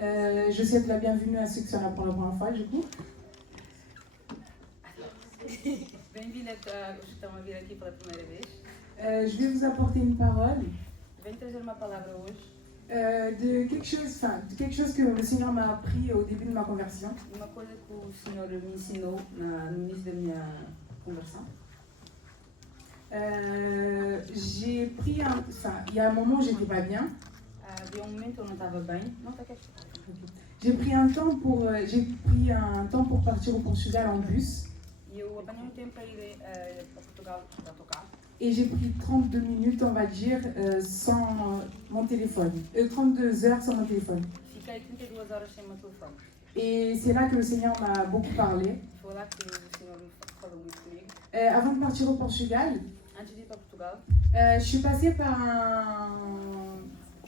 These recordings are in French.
Je souhaite la bienvenue à ceux qui sont là pour la première fois, du coup. Bem-vindo a os que estão a vir aqui pela primeira vez. Je vais vous apporter une parole Venho trazer uma palavra hoje de quelque chose que le Seigneur m'a appris au début de ma conversion. de uma coisa que o Senhor me ensinou no início da minha conversão. Il y a un moment où j'étais pas bien. Havia momento eu não estava bem. Não está aqui. J'ai pris un temps pour partir au Portugal en bus. E eu apanhei tempo para ir para Portugal para tocar. Et j'ai pris 32 minutes, on va dire, sans mon téléphone. 32 heures sans mon téléphone. Fiquei 32 horas sem o meu telefone. Et c'est là que le Seigneur m'a beaucoup parlé. Foi lá que o Senhor me falou muito comigo. Avant de partir au Portugal, Antes de ir para Portugal, je suis passée par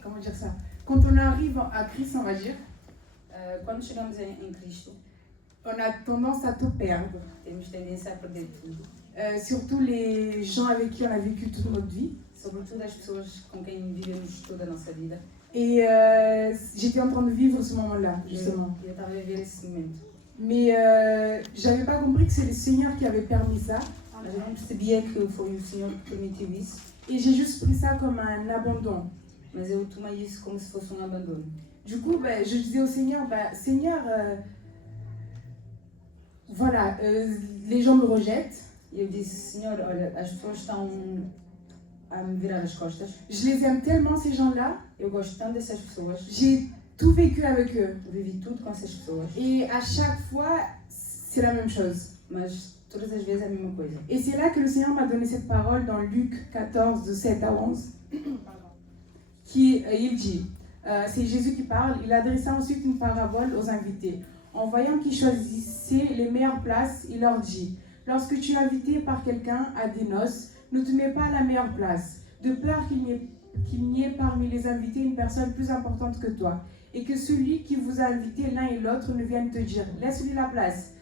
comment dire ça? Quand on arrive à Christ, on va dire, quando chegamos em Cristo, on a tendance à tout perdre. temos tendência a perder tudo. Surtout les gens avec qui on a vécu toute notre vie. Sobretudo as pessoas com quem vivemos toda a nossa vida. Et j'étais en train de vivre ce moment-là, justement. Eu estava a viver esse momento. Mais j'avais pas compris que c'est le Seigneur qui avait permis ça. Mas eu não percebia que foi o Senhor que permitiu isso. Et j'ai juste pris ça comme un abandon. Mas eu tomei isso como se fosse abandono. Du coup, je disais au Seigneur, Seigneur, voilà, les gens me rejettent. E eu disse, Senhor, olha, as pessoas estão a me virar as costas. Je les aime tellement, ces gens-là. Eu gosto tanto dessas pessoas. J'ai tout vécu avec eux. Eu vivi tudo com essas pessoas. Et à chaque fois, c'est la même chose. Mas todas as vezes é a mesma coisa. Et c'est là que le Seigneur m'a donné cette parole dans Luc 14, de 7 à 11. Il dit, c'est Jésus qui parle, il adressa ensuite une parabole aux invités. En voyant qu'ils choisissaient les meilleures places, il leur dit, lorsque tu es invité par quelqu'un à des noces, ne te mets pas à la meilleure place, de peur qu'il n'y ait parmi les invités une personne plus importante que toi, et que celui qui vous a invité l'un et l'autre ne vienne te dire, laisse-lui la place.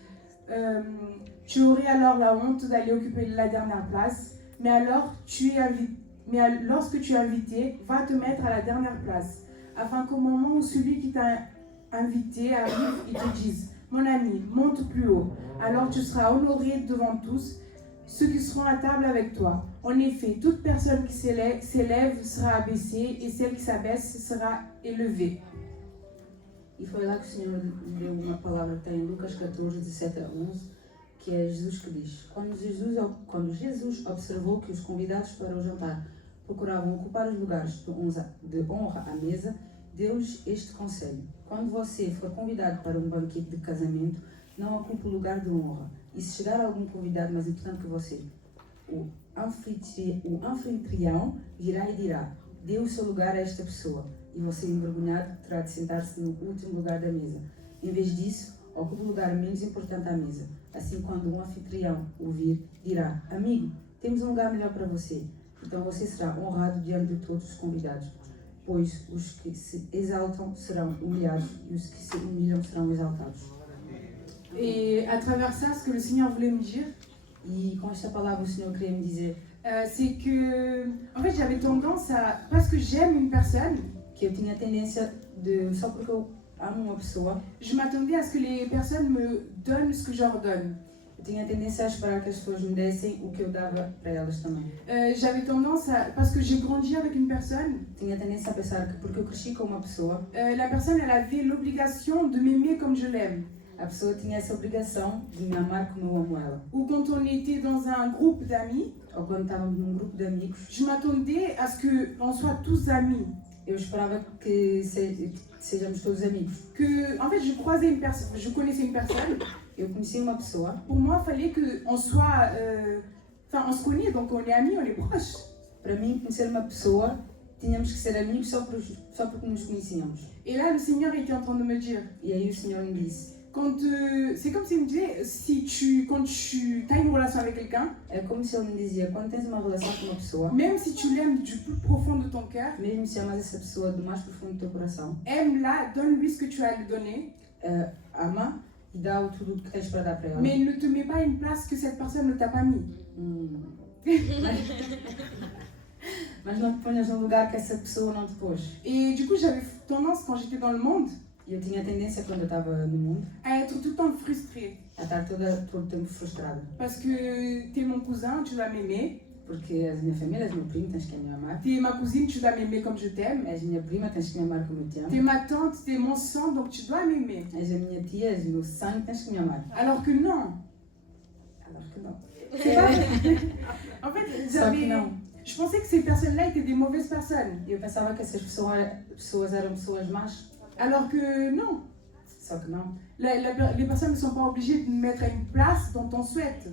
Tu aurais alors la honte d'aller occuper la dernière place, mais lorsque tu es invité, va te mettre à la dernière place, afin qu'au moment où celui qui t'a invité arrive, il te dise, mon ami, monte plus haut, alors tu seras honoré devant tous ceux qui seront à table avec toi. En effet, toute personne qui s'élève sera abaissée, et celle qui s'abaisse sera élevée. E foi lá que o Senhor me deu uma palavra que está em Lucas 14, de 7 a 11, que é Jesus que diz: Quando Jesus observou que os convidados para o jantar procuravam ocupar os lugares de honra à mesa, deu-lhes este conselho: quando você for convidado para um banquete de casamento, não ocupe o lugar de honra. E se chegar algum convidado mais importante que você, o anfitrião virá e dirá: dê o seu lugar a esta pessoa. E você, envergonhado, terá de sentar-se no último lugar da mesa. Em vez disso, ocupe o lugar menos importante à mesa. Assim, quando um anfitrião o vir, dirá: amigo, temos um lugar melhor para você. Então você será honrado diante de todos os convidados. Pois os que se exaltam serão humilhados e os que se humilham serão exaltados. Et à travers ça, ce que le Seigneur voulait me dire, E com esta palavra o Senhor queria me dizer c'est que, en fait, j'avais tendance à, parce que j'aime une personne, que eu tinha tendência de, só porque eu amo uma pessoa, je m'attendais à ce que les personnes me donnent ce que je leur donne. eu tinha tendência a esperar que as pessoas me dessem o que eu dava para elas também. J'avais tendance à, parce que j'ai grandi avec une personne, Tinha tendência a pensar que porque eu cresci com uma pessoa, la personne, elle avait l'obligation de m'aimer comme je l'aime. a pessoa tinha essa obrigação de me amar como eu amo ela. Ou quand on était dans un groupe d'amis, Ou quando estávamos num grupo de amigos, je m'attendais à ce qu'on soit tous amis. eu esperava que sejamos todos amigos. Que, en fait, je connaissais une personne. Eu conheci uma pessoa, Pour moi, il fallait qu'on soit, on se connaît, donc on est amis, on est proches. para mim, conhecer uma pessoa, tínhamos que ser amigos só porque nos conhecíamos. Et là, le Seigneur était en train de me dire, E aí o Senhor me disse, c'est comme s'il me disait, quand tu as une relation avec quelqu'un, é como se ele me dizia, quando tens uma relação com uma pessoa, même si tu l'aimes du plus profond de ton cœur, mesmo se amas essa pessoa do mais profundo do teu coração, aime-la, donne-lui ce que tu as à lui donner, ama e dá tudo o que tens para dar para ela. mais ne te mets pas à une place que cette personne ne t'a pas mis. Mas não te ponhas num lugar que essa pessoa não te pôs. Et du coup, j'avais tendance, quand j'étais dans le monde, E eu tinha tendência, quando eu estava no mundo, à être tout le temps frustrée. a estar todo o tempo frustrada. Parce que tu es mon cousin, tu dois m'aimer. Porque és minha família, és meu primo, tens que me amar. Tu es ma cousine, tu dois m'aimer comme je t'aime. És minha prima, tens que me amar como eu te Tu amo. es ma tante, tu es mon sang, donc tu dois m'aimer. És a minha tia, és meu sangue, tens que me amar. Alors que non. Alors que não. En fait, Só que não. je pensais que ces personnes-là étaient des mauvaises personnes. Eu pensava que essas pessoas eram pessoas más. Alors que non. Só que não. Les personnes ne sont pas obligées de mettre à une place dont on souhaite.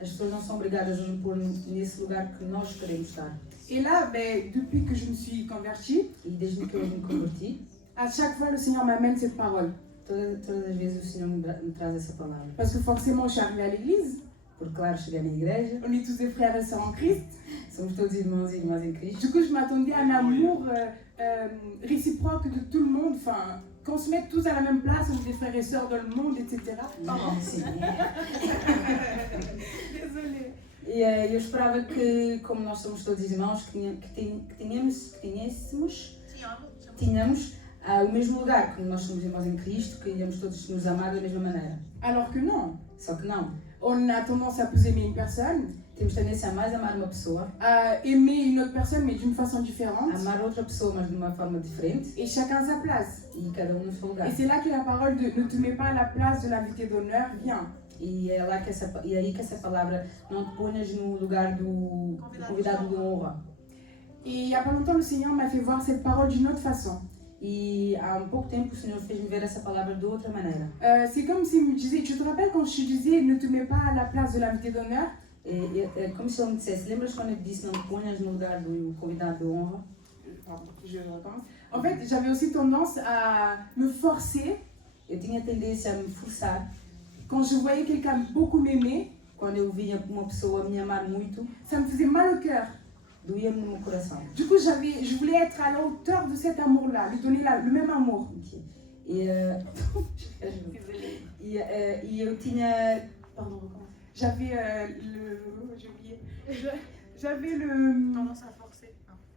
As pessoas não são obrigadas a nos pôr nesse lugar que nós queremos estar. Et là, depuis que je me suis convertie, E desde que eu me converti, à chaque fois le Seigneur m'amène cette parole. todas as vezes o Senhor me traz essa palavra. Parce que forcément, je suis arrivée à l'église. Porque, claro, cheguei na igreja, On est tous des frères et sœurs en Christ. somos todos irmãos e irmãs em Cristo. Du coup, je m'attendais à un amour réciproque de tout le monde. Enfin, qu'on se mette tous à la même place, on est des frères et sœurs dans le monde, etc. Sim. Désolée. E eu esperava que, como nós somos todos irmãos, que tínhamos o mesmo lugar, como nós somos irmãos em Cristo, que íamos todos nos amar da mesma maneira. Alors que non. Só que não. On a tendance à plus aimer une personne, Temos tendência a mais amar uma pessoa, à aimer une autre personne, mais d'une façon différente. a amar outra pessoa, mas de uma forma diferente, Et chacun sa place. e cada no seu lugar. Et c'est là que la parole de ne te mets pas à la place de l'invité d'honneur vient. E é aí que essa palavra, não te ponhas no lugar do convidado de honra. Et il n'y a pas longtemps, le Seigneur m'a fait voir cette parole d'une autre façon. E há pouco tempo o Senhor fez-me ver essa palavra de outra maneira. C'est comme s'il me disait, tu te rappelles quand je te disais ne te mets pas à la place de l'invité d'honneur? É como se ele me dissesse, lembras quando eu te disse não te ponhas no lugar do convidado de honra? Pardon, je recommence. En fait, j'avais aussi tendance à me forcer Eu tinha tendência a me forçar quand je voyais quelqu'un beaucoup m'aimer, quando eu via uma pessoa me amar muito, ça me faisait mal au cœur. doía-me no meu coração. Du coup, je voulais être à la hauteur de cet amour-là, lui donner le même amour. E eu tinha. Pardon, recommence. J'avais j'ai oublié. J'avais le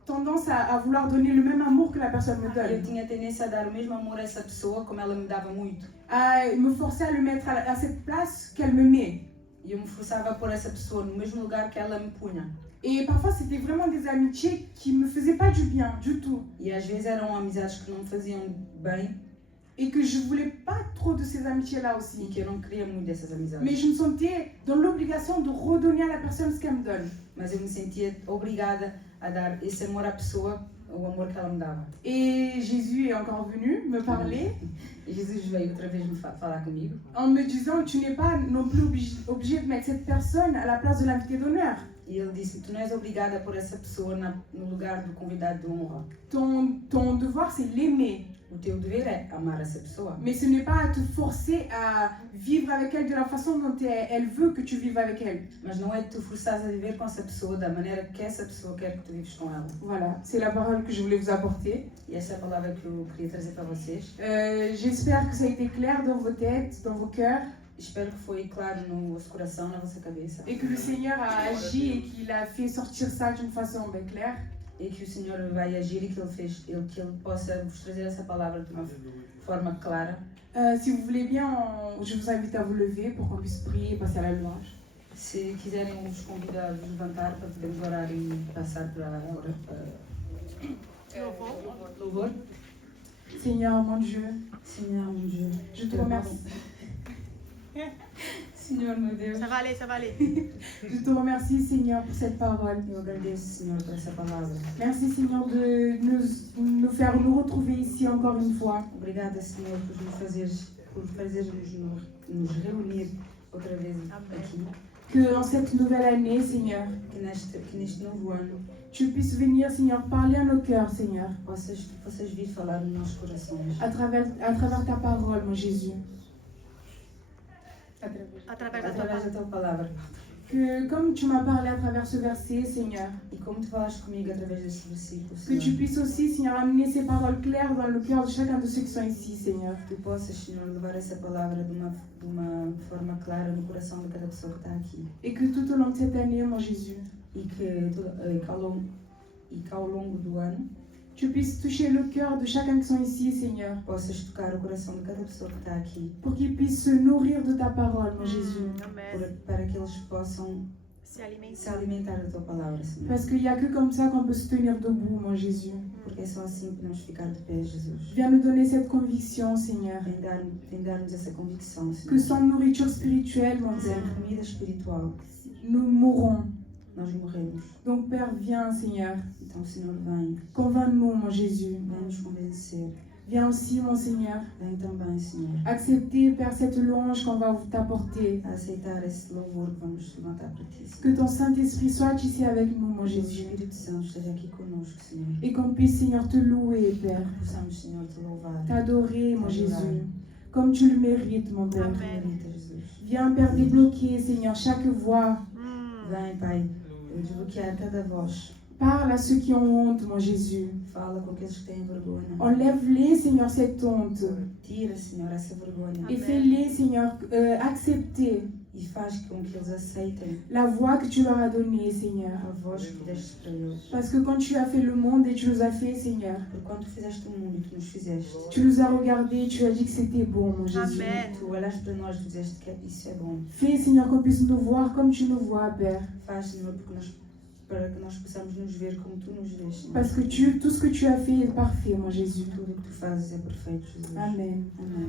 tendance à vouloir donner le même amour que la personne me Eu donne. tinha tendência a dar o mesmo amor a essa pessoa como ela me dava muito. À me forcer à le mettre à cette place qu'elle me met. E eu me forçava a pôr essa pessoa no mesmo lugar que ela me punha. Et parfois, c'était vraiment des amitiés qui me faisaient pas du bien, du tout. E às vezes eram amizades que não me faziam bem Et que je voulais pas trop de ces amitiés-là e aussi. que eu não queria muito dessas amizades. Mais je me sentais dans l'obligation de redonner à la personne ce qu'elle me donne. Mas eu me sentia obrigada a dar esse amor à pessoa, o amor que ela me dava. Et Jésus est encore venu me parler E Jesus veio outra vez me falar comigo en me disant tu n'es pas non plus obligé de mettre cette personne à la place de l'invité d'honneur. e ele disse: tu não és obrigada a pôr essa pessoa no lugar do convidado de honra. Ton devoir, c'est l'aimer. O teu dever é amar essa pessoa. Mais ce n'est pas à te forcer à vivre avec elle de la façon dont elle veut que tu vives avec elle. Mas não é de tu forçares a viver com essa pessoa da maneira que essa pessoa quer que tu vives com ela. Voilà, c'est la parole que je voulais vous apporter. E essa é a palavra que eu queria trazer para vocês. J'espère que ça a été clair dans vos têtes, dans vos cœurs, Espero que foi claro no vosso coração, na vossa cabeça. et que le Seigneur a agi et qu'il a fait sortir ça d'une façon claire. E que o Senhor vai agir e que ele possa vos trazer essa palavra de uma forma clara. Si vous voulez bien, je vous invite à vous lever pour qu'on puisse prier et passer à la louange. Se quiserem, eu vos convido a vos levantar para podermos orar e passar para louvor. Seigneur, mon Dieu, Senhor, mon Dieu, je te remercie. Senhor, meu Deus, Ça va aller, ça va aller. Je te remercie, Seigneur, pour cette parole. eu agradeço, Senhor, por essa palavra. Merci, Seigneur, de nous faire nous retrouver ici encore une fois. Obrigada, Senhor, por fazeres nos reunir outra vez aqui. Que en cette nouvelle année, Seigneur, Que neste novo ano tu puisses venir, Seigneur, parler à nos cœurs, Seigneur, possas vir falar nos nossos corações. à travers ta parole, mon Jésus. Através da tua Através da tua palavra. Que comme tu m'as parlé à travers ce verset, Seigneur, E como tu falaste comigo através destes versículos, que tu Senhor, puisses aussi, Seigneur, amener ces paroles claires dans le cœur de chacun de ceux qui sont ici, Seigneur. tu possas, Senhor, levar essa palavra de uma forma clara no coração de cada pessoa que está aqui. Et que tout au long de cette année, mon Jésus, E que ao longo do ano, tu tu puisses toucher le cœur de chacun qui sont ici, Seigneur, possas tocar o coração de cada pessoa que está aqui, pour qu'ils puissent se nourrir de ta parole, mon Jésus. para que eles possam Se alimentar. se alimentar da tua palavra, Senhor. Parce qu'il n'y a que comme ça qu'on peut se tenir debout, mon Jésus. Porque é só assim que podemos ficar de pé, Jesus. Viens nous donner cette conviction, Seigneur, Vem dar-nos essa convicção, que Senhor. sans nourriture spirituelle, mon Sem Père, comida espiritual, nous mourrons. nós morremos. Donc, Père, viens, Seigneur, Então, Senhor, vem. convainc-nous, mon Jésus. Vem nos convencer. Viens aussi, mon Seigneur, Vem também, Senhor, accepter, Père, cette louange qu'on va t'apporter. a aceitar esse louvor que vamos levantar para ti, Senhor. Que ton Saint-Esprit soit ici avec nous, mon Que o Jésus. Espírito Santo esteja aqui conosco, Senhor. Et qu'on puisse, Seigneur, te louer, Père, Possamos, Senhor, te louvar. t'adorer, mon Jésus, comme tu le mérites, mon Père. Amen. Merita, Jesus. Viens, Père, débloquer, Seigneur, chaque voix. Vem, Pai, desbloquear cada voz. Parle à ceux qui ont honte, mon Jésus. Fala com aqueles que têm vergonha. Enlève-les, Seigneur, cette honte. Tira, Senhor, essa vergonha. Et fais-les, Seigneur, accepter E faz com que eles aceitem la voix que tu leur as donnée, Seigneur. a voz que deste para eles. Parce que quand tu as fait le monde et tu nous as fait, Seigneur, Porque quando tu fizeste o mundo e tu nos fizeste, tu nous as regardés et tu as dit que c'était bon, mon Jésus. Amen. tu olhaste para nós e dizeste que isso é bom. Fais, Seigneur, qu'on puisse nous voir comme tu nous vois, Père. Faz, Senhor, para que nós possamos nos ver como tu nos vês, Senhor. Parce que tout ce que tu as fait est parfait, mon Jésus. Tudo o que tu fazes é perfeito, Jesus. Amen. Amém.